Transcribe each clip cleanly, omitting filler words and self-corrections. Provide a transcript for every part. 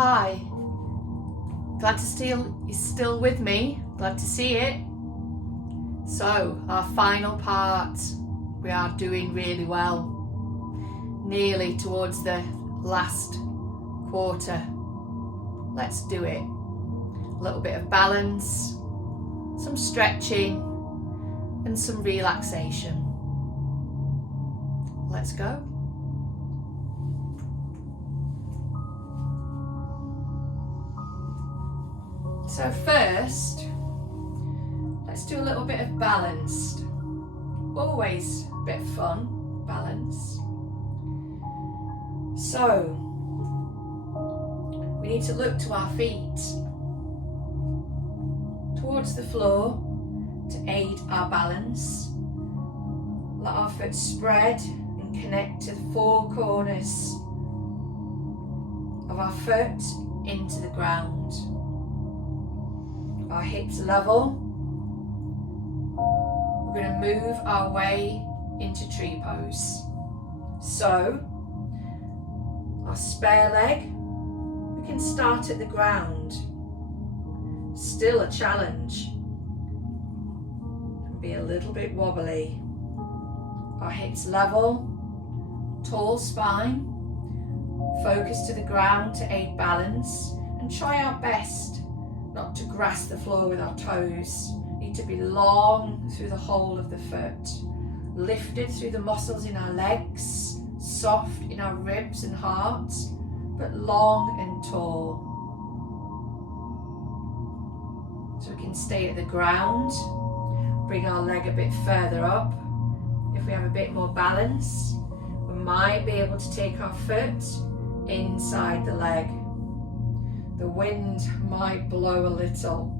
Hi, glad you're still with me, glad to see it. So, our final part, we are doing really well, nearly towards the last quarter. Let's do it. A little bit of balance, some stretching and some relaxation. Let's go. So first, let's do a little bit of balanced. Always a bit of fun, balance. So, we need to look to our feet, towards the floor to aid our balance. Let our foot spread and connect to the four corners of our foot into the ground. Our hips level. We're going to move our way into tree pose. So, our spare leg, we can start at the ground. Still a challenge. And be a little bit wobbly. Our hips level, tall spine. Focus to the ground to aid balance and try our best not to grasp the floor with our toes. Need to be long through the whole of the foot. Lifted through the muscles in our legs, soft in our ribs and heart, but long and tall. So we can stay at the ground, bring our leg a bit further up. If we have a bit more balance, we might be able to take our foot inside the leg. The wind might blow a little.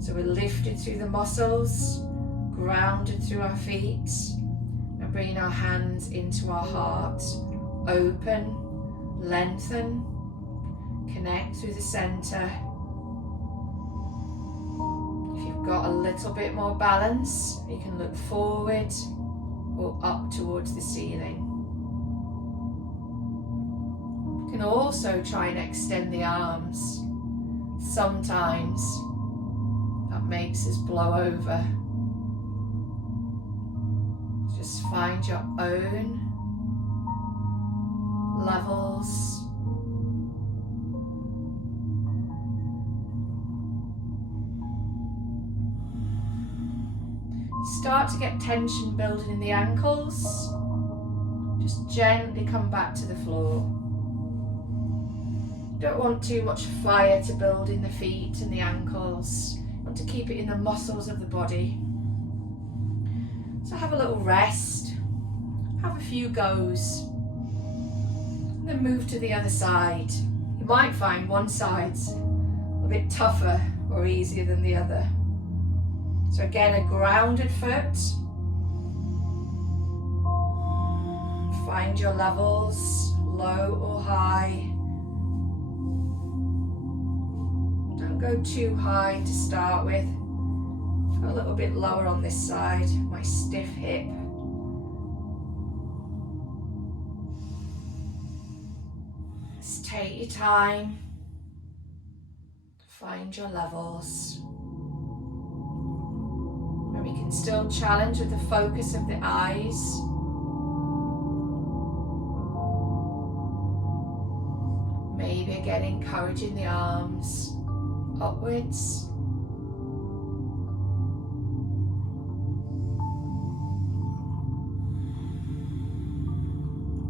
So we're lifted through the muscles, grounded through our feet, and bringing our hands into our heart. Open, lengthen, connect through the center. If you've got a little bit more balance, you can look forward or up towards the ceiling. You can also try and extend the arms. Sometimes that makes us blow over. Just find your own levels. Start to get tension building in the ankles. Just gently come back to the floor. Don't want too much fire to build in the feet and the ankles. You want to keep it in the muscles of the body. So have a little rest, have a few goes, and then move to the other side. You might find one side's a bit tougher or easier than the other. So again, a grounded foot. Find your levels, low or high. Don't go too high to start with. Go a little bit lower on this side, my stiff hip. Just take your time. Find your levels. And we can still challenge with the focus of the eyes. Maybe again encouraging the arms upwards.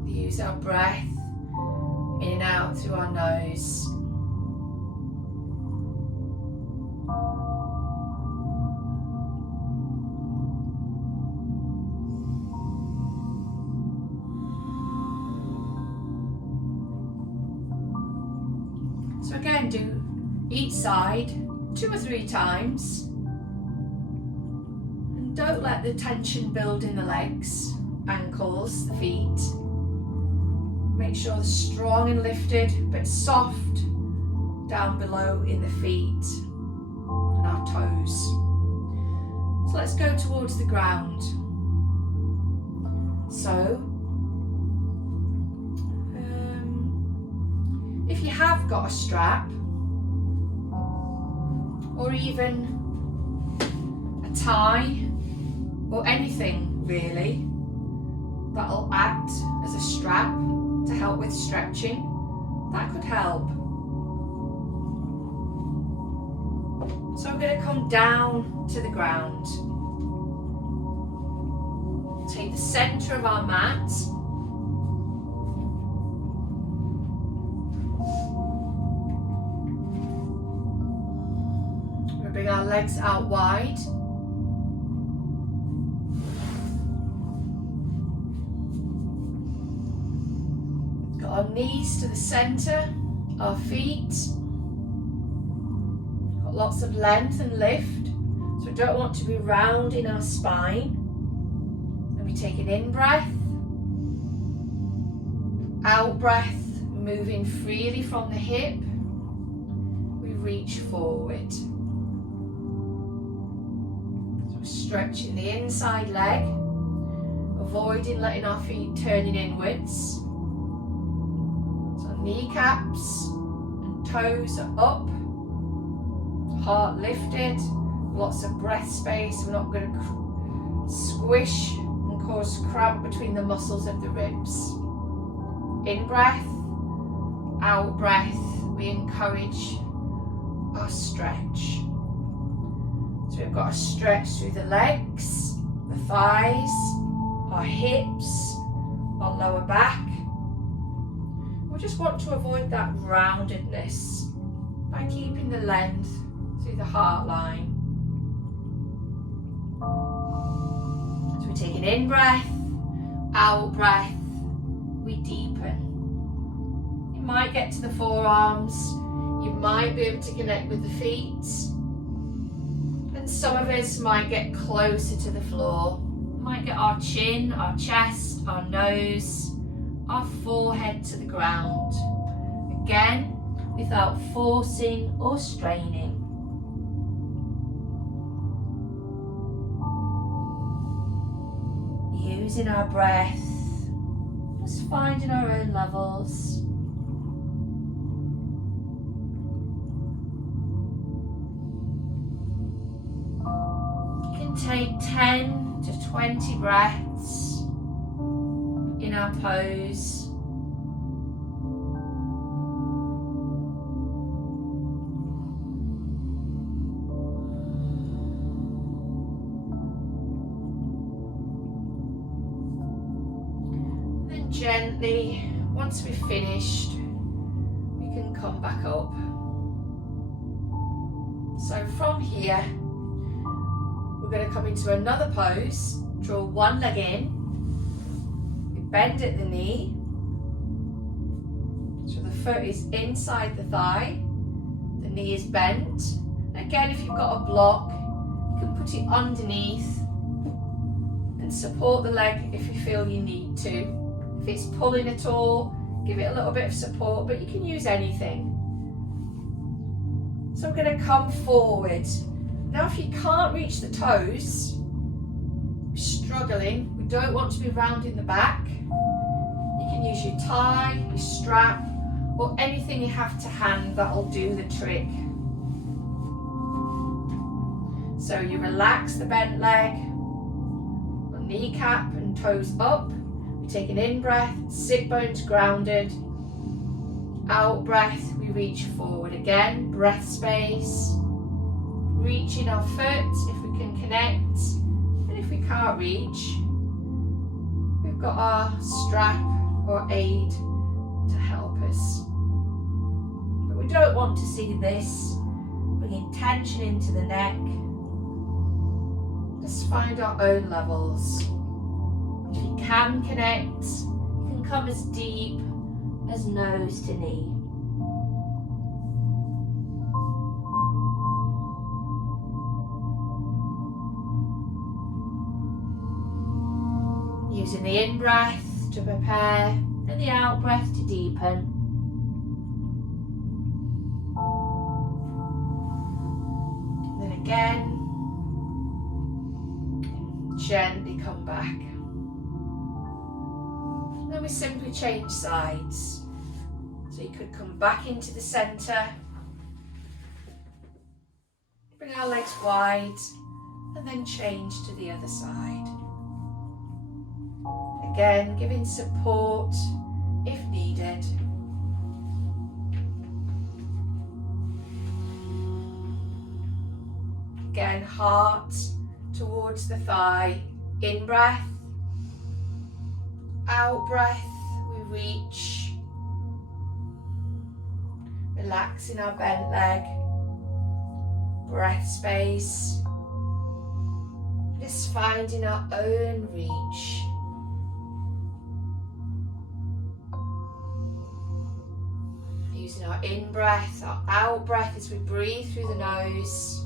Use our breath in and out through our nose. So again, do each side 2 or 3 times. And don't let the tension build in the legs, ankles, the feet. Make sure they're strong and lifted, but soft down below in the feet and our toes. So let's go towards the ground. So have got a strap, or even a tie, or anything really that'll act as a strap to help with stretching, that could help. So I'm going to come down to the ground. Take the centre of our mat. We'll bring our legs out wide. Got our knees to the centre, our feet. Got lots of length and lift, so we don't want to be rounding our spine. We take an in-breath, out-breath, moving freely from the hip, we reach forward. So we're stretching the inside leg, avoiding letting our feet turning inwards. So kneecaps and toes are up, heart lifted, lots of breath space. We're not going to squish cause cramp between the muscles of the ribs. In breath, out breath, we encourage our stretch. So we've got a stretch through the legs, the thighs, our hips, our lower back. We just want to avoid that roundedness by keeping the length through the heart line. Take an in-breath, out-breath, we deepen. You might get to the forearms, you might be able to connect with the feet, and some of us might get closer to the floor. We might get our chin, our chest, our nose, our forehead to the ground. Again, without forcing or straining. Using our breath, just finding our own levels. You can take 10 to 20 breaths in our pose. Gently, once we've finished, we can come back up. So from here, we're going to come into another pose. Draw one leg in, we bend at the knee, so the foot is inside the thigh, the knee is bent. Again, if you've got a block, you can put it underneath and support the leg if you feel you need to. If it's pulling at all, give it a little bit of support, but you can use anything. So I'm going to come forward. Now if you can't reach the toes, you're struggling, we don't want to be rounding the back, you can use your tie, your strap, or anything you have to hand that'll do the trick. So you relax the bent leg, kneecap and toes up. Take an in-breath, sit bones grounded. Out-breath, we reach forward again, breath space. Reaching our foot if we can connect. And if we can't reach, we've got our strap or aid to help us. But we don't want to see this, bringing tension into the neck. Just find our own levels. If you can connect, you can come as deep as nose to knee. Using the in-breath to prepare and the out-breath to deepen. And then again, gently come back. Then we simply change sides. So you could come back into the centre, bring our legs wide, and then change to the other side. Again, giving support if needed. Again, heart towards the thigh. In breath, out breath, we reach. Relaxing our bent leg. Breath space. Just finding our own reach. Using our in breath, our out breath as we breathe through the nose.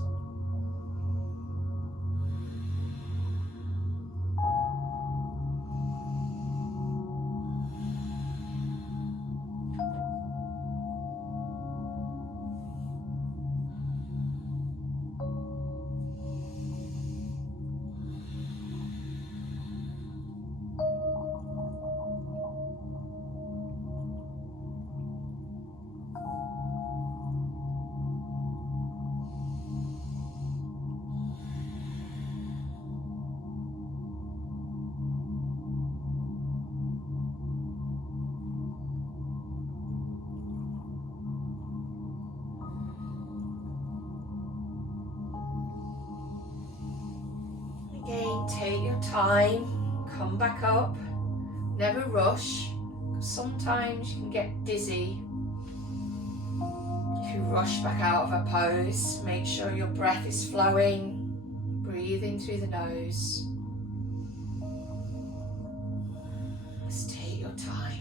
Again, take your time, come back up, never rush, because sometimes you can get dizzy. If you rush back out of a pose, make sure your breath is flowing, breathing through the nose. Just take your time.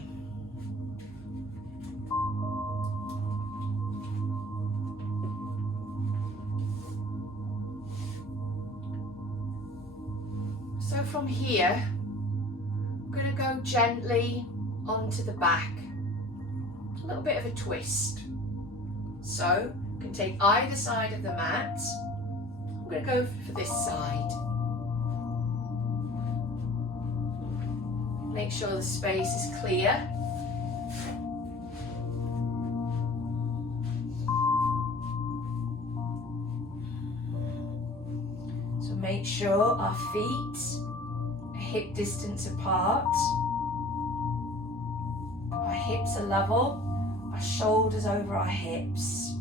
So from here, I'm going to go gently onto the back. A little bit of a twist. So you can take either side of the mat. I'm going to go for this side. Make sure the space is clear. So make sure our feet are hip distance apart. Our hips are level, our shoulders over our hips.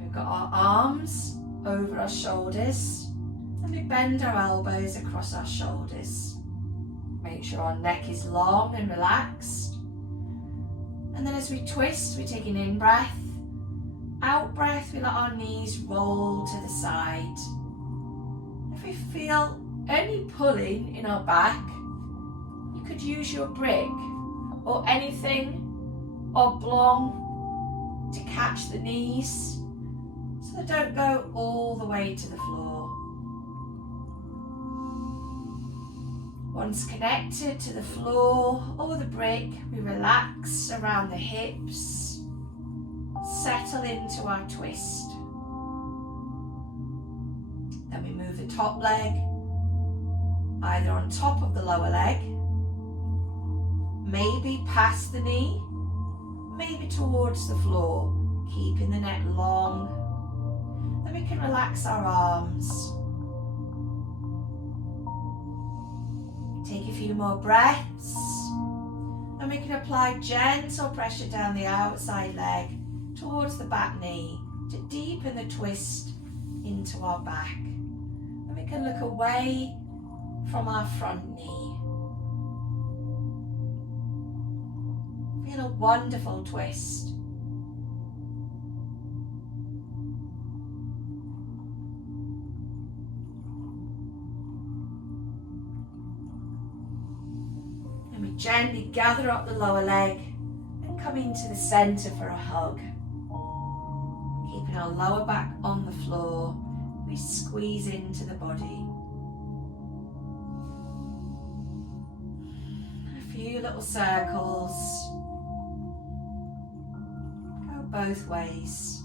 We've got our arms over our shoulders, and we bend our elbows across our shoulders. Make sure our neck is long and relaxed. And then as we twist, we take an in breath. Out breath, we let our knees roll to the side. If we feel any pulling in our back, you could use your brick or anything oblong to catch the knees so they don't go all the way to the floor. Once connected to the floor or the brick, we relax around the hips, settle into our twist. Then we move the top leg either on top of the lower leg, maybe past the knee, maybe towards the floor, keeping the neck long. Then we can relax our arms. Take a few more breaths, and we can apply gentle pressure down the outside leg towards the back knee to deepen the twist into our back. And we can look away from our front knee. Feel a wonderful twist. And we gently gather up the lower leg and come into the centre for a hug. Keeping our lower back on the floor, we squeeze into the body. A few little circles. Go both ways.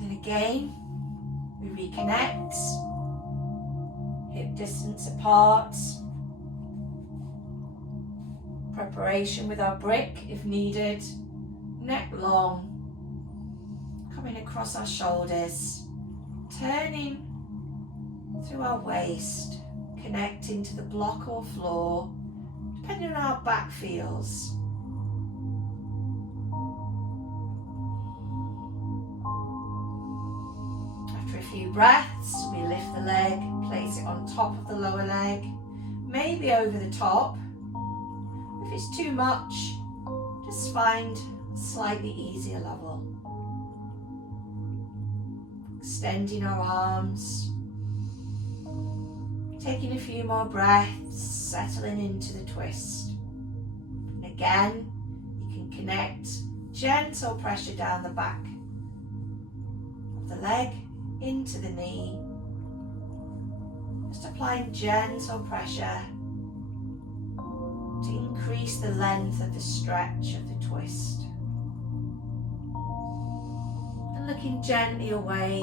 Then again, we reconnect. Hip distance apart. preparation with our brick if needed. Neck long. Coming across our shoulders. Turning through our waist. Connecting to the block or floor, depending on how our back feels. After a few breaths, we lift the leg, place it on top of the lower leg, maybe over the top. If it's too much, just find a slightly easier level. Extending our arms. Taking a few more breaths, settling into the twist. And again, you can connect gentle pressure down the back of the leg into the knee. Just applying gentle pressure to increase the length of the stretch of the twist. And looking gently away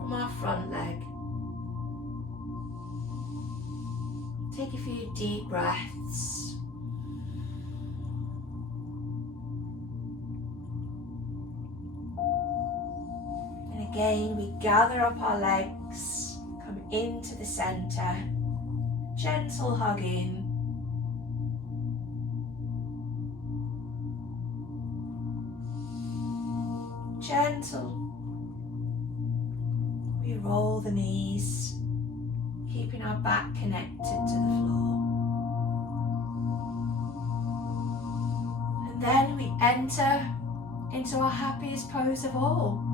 from our front leg. Take a few deep breaths. And again, we gather up our legs, come into the center, gentle hug in. Gentle. We roll the knees. Keeping our back connected to the floor. And then we enter into our happiest pose of all,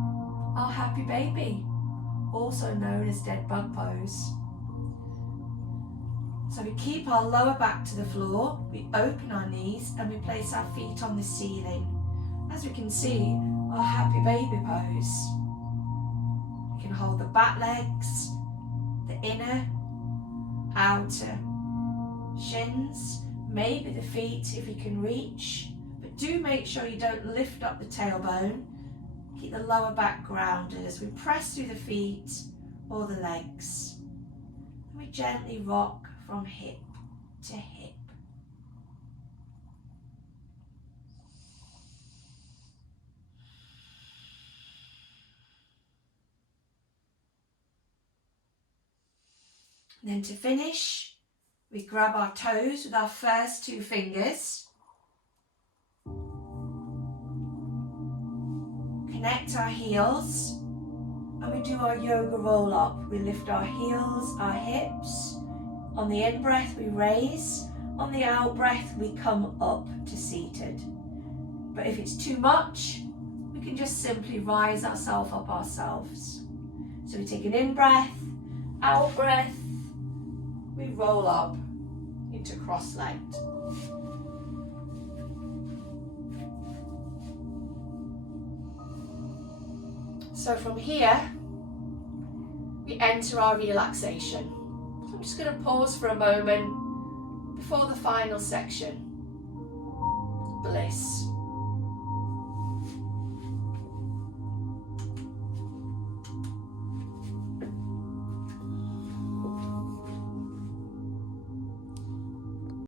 our happy baby, also known as dead bug pose. So we keep our lower back to the floor, we open our knees and we place our feet on the ceiling. As we can see, our happy baby pose. We can hold the back legs, the inner, outer shins, maybe the feet if you can reach, but do make sure you don't lift up the tailbone. Keep the lower back grounded as we press through the feet or the legs. And we gently rock from hip to hip. And then to finish, we grab our toes with our first two fingers. Connect our heels and we do our yoga roll up. We lift our heels, our hips. On the in breath we raise. On the out breath we come up to seated. But if it's too much, we can just simply rise ourselves up ourselves. So we take an in breath, out breath. We roll up into cross-legged. So from here, we enter our relaxation. So I'm just going to pause for a moment before the final section. Bliss.